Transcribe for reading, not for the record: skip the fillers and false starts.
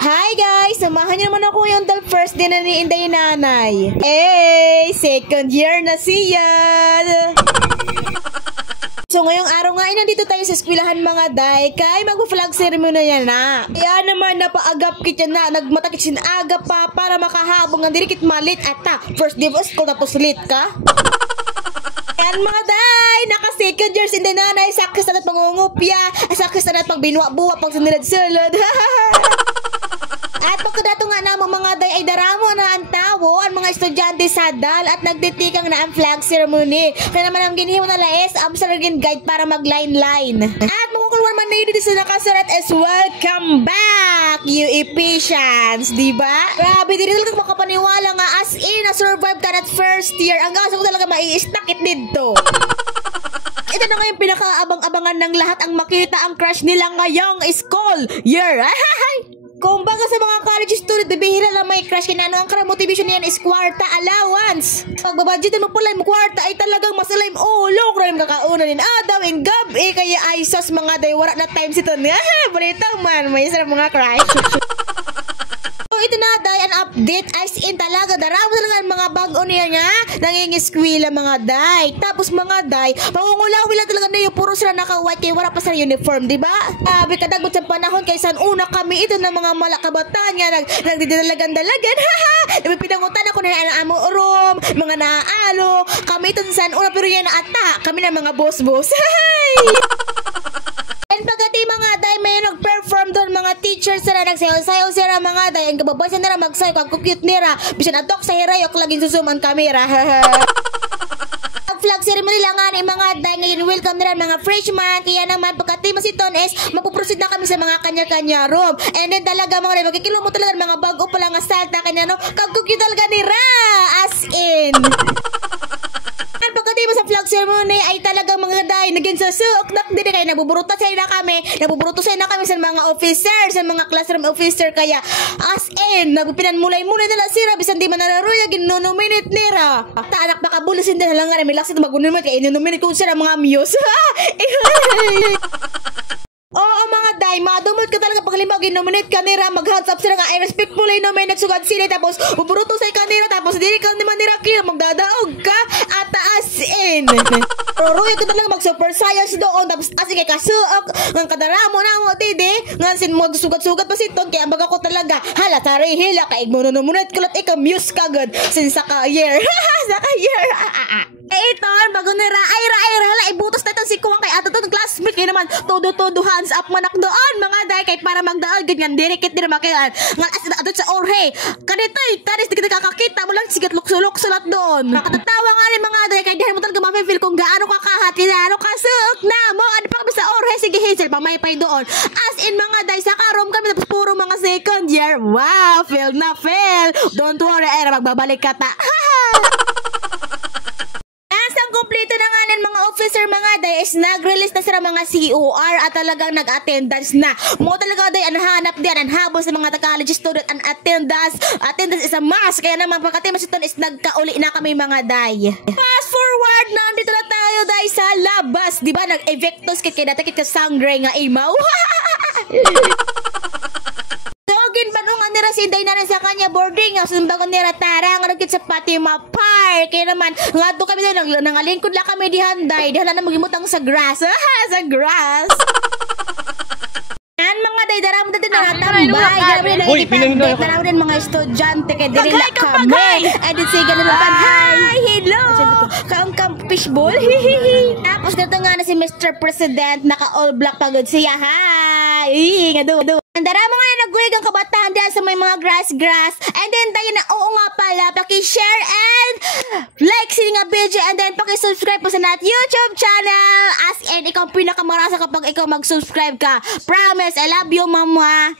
Hi guys! Samahan niyo naman ako yung the first day na ni Inday Nanay. Second year na siya! So ngayong araw nga ay nandito tayo sa eskwelahan mga day kay mag-flag ceremony yan na. Kaya naman napaagap kita na nagmatakit sinagap pa para makahabong ang dirikit malit at first day of school tapos late ka. Yan mga day, naka-second years Inday Nanay, sakis na pangungupya, sakis na pagbinwa-buwa pag sunod-sulod. At pagkadato nga na mga day ay daramo na ang tawo ang mga estudyante sa dal at nagtitikang na ang flag ceremony. Kaya naman ang ginihimo na laes absalagin guide para mag-line-line. At makukulwan man na yun dito sa nakasurat is welcome back, you Ephesians, diba? Grabe, di rin talaga makapaniwala nga as in na survive ka at first year. Ang gaso ko talaga mai-stack it dito. Ito na nga yung pinaka-abang-abangan ng lahat ang makita ang crush nila ngayong school year. Kung baga sa mga college student, bibihira lang may crush kinano ang motivation niyan is kwarta allowance. Pagbabudgetin mo pala yung kwarta ay talagang masalim ulo. Kaya makakauna din Adam and Gab kaya ay sos mga day wala na time sito. Balita man, may isa mga crush. Ito na day an update as in talaga daramo talaga ang mga bago niya nangingiskwela mga day. Tapos mga day pangungulaw talaga na yung puro sila naka-white kaya wala pa sa uniform, di ba? Kadagot sa panahon kaysa una kami ito ng mga malakabataan niya nagdidalagan-dalagan. Pinangutan ako na ang amo room, mga naalo. Kami ito sa una pero yan na ata. Kami na mga boss-boss. And pagkati mga day may nag-perform doon mga teachers sila nagsayaw-sayaw sila mga day ang kababoy nila magsayaw kag cute nila bisan atok sa hirayok laging susuman kamera. Flag ceremony lang nga ni mga day ngayon welcome nila mga freshman kaya naman pagkati masiton is magpuproceed na kami sa mga kanya-kanya room and then talaga mga day magkikilo mo talaga mga bago pa lang nga salta kanya no kag cute talaga nira as in. Pagkati mo sa flag ceremony ay talagang mga day naging sa suok din kaya nabuburuto sa na kami sa mga officer sa mga classroom officer kaya as in nagpinanmulay-mulay nila sira bisan di man nararuya ginonominate nira ta anak makabulusin din lang nga relax ito magunominate kaya inonominate kung sila mga muse. Oo mga day, madumot ka talaga pag lima ginominate ka nira, mag-hands up sila nga I respect mo lang may nagsugad sila tapos buburuto sa kanira tapos dili ka naman nira kaya magdadaog ka at taas in. Ruruya ka talaga mag-super science doon tapos as kay kasuok ng kadaramo na mo tidi nga sin magsugat-sugat pa siton kaya baga ko talaga hala tari hila kay mononominate kulat ikaw muse ka good since sa ka-year. Sa ka-year. Iton, bago nira, hala, ibutos na itong si Kuwang kay ato itong classmate kayo naman, todo hands up manak doon, mga day, kahit para magdaan, ganyan, dirikit din naman kayo, nga ato sa orhe, kanito'y, tanis, di kita kakakita mo lang, sigat luksulok-sulat doon. Nakatatawa nga rin mga day, kahit di mo talaga mapifeel kung gaano kakahati na, ano kasuk na mo, ano pa kami sa orhe, sige Hazel, pamaypay doon. As in mga day, sa karom kami, tapos puro mga second year, wow, fail na fail, don't worry, ay, magbabalik ka ta. Kompleto na nga ng mga officer mga day is nag-release na sila mga COR at talagang nag-attendance na. Mo talaga day ang hanap din ang habol sa mga college student ang attendance is a must kaya naman pagkati masiton is nagkauli na kami mga day. Fast forward na dito na tayo day sa labas di ba nag-evictus kit kaya natakit ka sangre nga imaw. Dogin ba nung nira si Inday Nanay sa kanya boarding nga sumbagon nira tara nga nagkit sa Fatima Park kaya naman nga doon kami nangalingkod lang kami di handay dihan na magimutang sa grass sa grass. Yan mga day daramo din na tambay daramo din mga estudyante kay dili na kami edit sige na pan hi hello kaong fishbowl tapos dito nga na si Mr. President naka all black pagod siya hi nga do ang daramo nga nagwig ang kabataan diyan sa may mga grass and then tayo na oo nga pala paki-share and like sila nga video and then paki-subscribe po sa nat YouTube channel as in ikaw pinakamarasa kapag ikaw mag-subscribe ka promise I love you mama